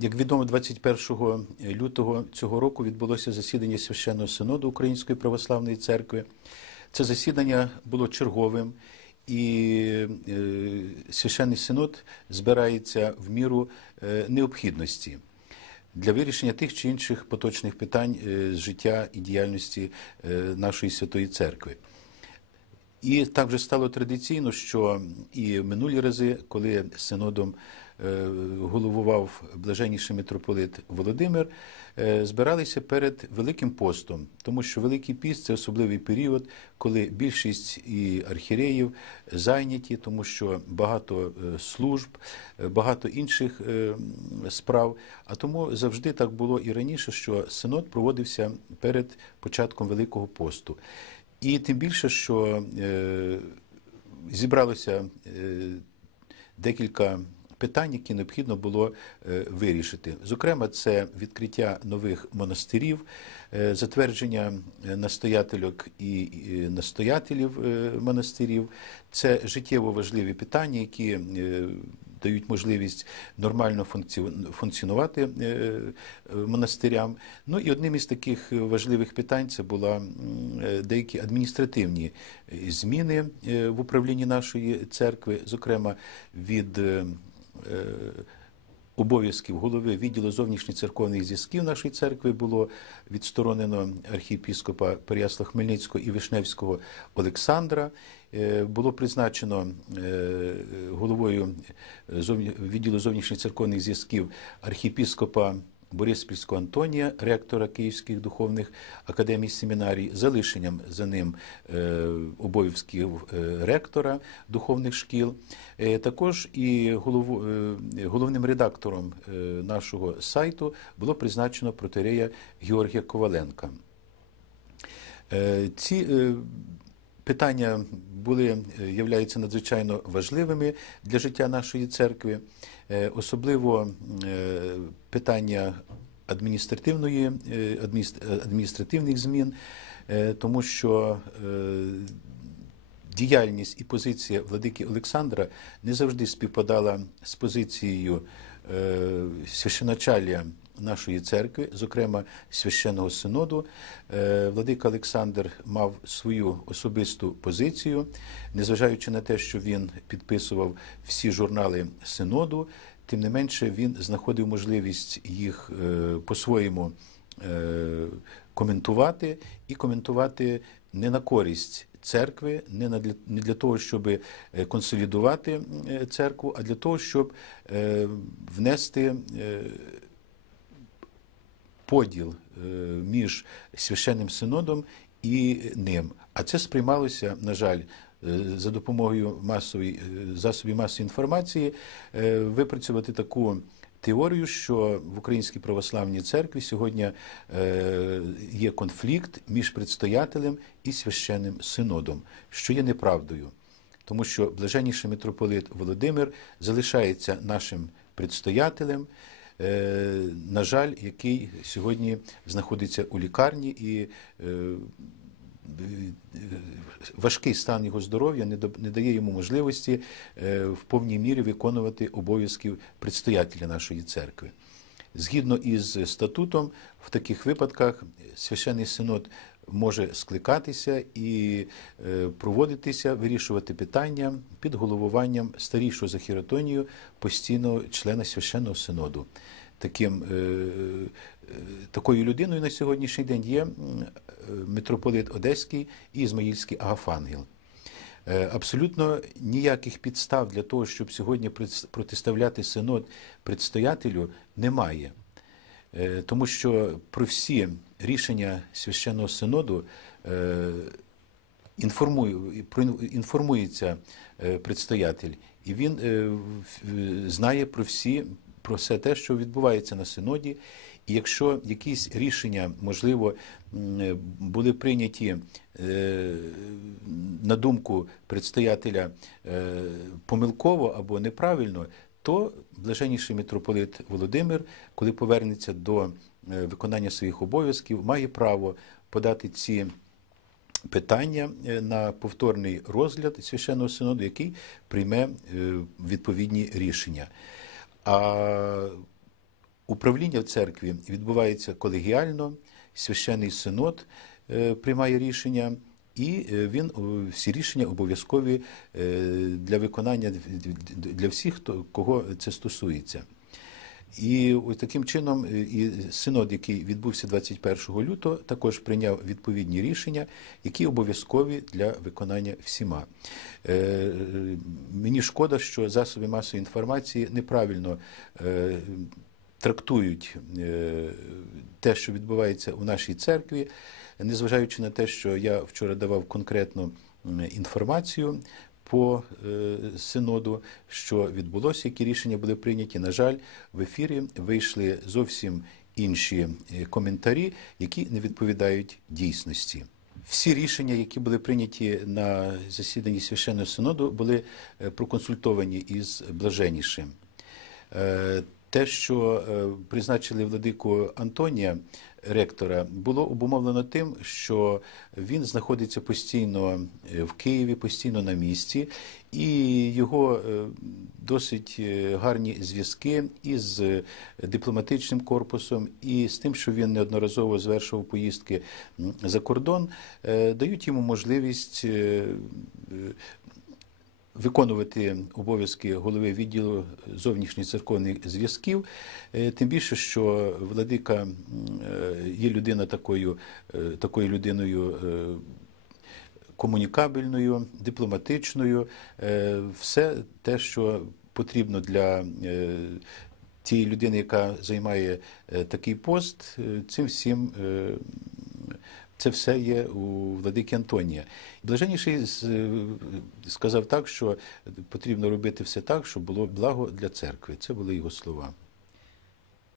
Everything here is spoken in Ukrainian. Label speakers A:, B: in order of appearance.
A: Як відомо, 21 лютого цього року відбулося засідання священного синоду Української православної церкви. Це засідання було черговим, і е, священний синод збирається в міру е, необхідності для вирішення тих чи інших поточних питань е, життя і діяльності нашої святої церкви. І так вже стало традиційно, що і минулі рази, коли синодом е, головував блаженніший митрополит Володимир, е, збиралися перед Великим постом, тому що Великий піст це особливий період, коли більшість і архіреїв зайняті, тому що багато е, служб, багато інших справ. А тому завжди так було і раніше, що синод проводився перед початком Великого посту. І тим більше, що е, зібралося е, декілька питань, які необхідно було е, вирішити. Зокрема, це відкриття нових монастирів, е, затвердження настоятельок і е, настоятелів е, монастирів. Це життєво важливі питання, які е, дають можливість нормально функціонувати е, монастирям. Ну і одним із таких важливих питань це були деякі адміністративні зміни е, в управлінні нашої церкви, зокрема від е, обов'язків голови відділу зовнішніх церковних зв'язків нашої церкви було відсторонено архієпіскопа Переясла Хмельницького і Вишневського Олександра. Е, було призначено е, головою відділу зовнішніх церковних зв'язків архієпіскопа Бориспільського Антонія, ректора Київських духовних академій семінарій, залишенням за ним е, обов'язків ректора духовних шкіл. Також і головним редактором нашого сайту було призначено протерея Георгія Коваленка. Ці питання були е, являються надзвичайно важливими для життя нашої церкви, е, особливо е, питання адміністративної адміністративних змін, тому що діяльність і позиція владики Олександра не завжди співпадала з позицією священачалія нашої церкви, зокрема священного синоду. Е, Владика Олександр мав свою особисту позицію, незважаючи на те, що він підписував всі журнали синоду, тим не менше він знаходив можливість їх е, по-своєму е, коментувати і коментувати не на користь. Церкви не для не для того, щоб консолідувати церкву, а для того, щоб внести поділ е, між священним синодом і ним. А це сприймалося, на жаль, е, за допомогою масової е, засобів масової інформації випрацювати таку. Теорію, що в Українській православній церкві сьогодні є конфлікт між предстоятелем і священним синодом, що є неправдою, тому що блаженніший митрополит Володимир залишається нашим предстоятелем. Е, на жаль, який сьогодні знаходиться у лікарні і е, важкий стан його здоров'я не дає йому можливості е, в повній мірі виконувати обов'язків предстоятеля нашої церкви. Згідно із статутом, в таких випадках священний синод може скликатися і е, проводитися, вирішувати питання під головуванням старішого за хіротонію постійного члена священного синоду. Таким, е, е, Такою людиною на сьогоднішній день є митрополит Одеський і Ізмаїльський Агафангел. Абсолютно ніяких підстав для того, щоб сьогодні протиставляти синод предстоятелю, немає. Тому що про всі рішення священного синоду е, інформує, інформується е, предстоятель, і він е, знає про всі, про все те, що відбувається на синоді. І якщо якісь рішення, можливо, були прийняті на думку предстоятеля помилково або неправильно, то блаженніший митрополит Володимир, коли повернеться до виконання своїх обов'язків має право подати ці питання е, на повторний розгляд священного синоду, який прийме е, відповідні рішення. А Управління в церкві відбувається колегіально, священний синод е, приймає рішення, і е, він е, всі рішення обов'язкові е, для виконання для всіх, хто кого це стосується. І ось таким чином е, і синод, який відбувся 21 лютого, також прийняв відповідні рішення, які обов'язкові для виконання всіма. Е, Мені шкода, що засоби масової інформації неправильно е, трактують е, те, що відбувається у нашій церкві, незважаючи на те, що я вчора давав конкретну інформацію по е, синоду, що відбулося, які рішення були прийняті. На жаль, в ефірі вийшли зовсім інші е, коментарі, які не відповідають дійсності. Всі рішення, які були прийняті на засіданні священного синоду, були е, проконсультовані із блаженнішим. Те, що призначили владику Антонія, ректора, було обумовлено тим, що він знаходиться постійно е, в Києві, постійно на місці, і його е, досить е, гарні зв'язки із дипломатичним корпусом, і з тим, що він неодноразово звершував поїздки за кордон, дають йому можливість. Виконувати обов'язки голови відділу зовнішніх церковних зв'язків, Е, тим більше, що владика е, є людина такою, е, такою людиною. Комунікабельною, дипломатичною, все те, що потрібно для тієї людини, яка займає такий пост, цим всім це все є у владики Антонія. Блаженніший сказав так, що потрібно робити все так, щоб було благо для церкви. Це були його слова.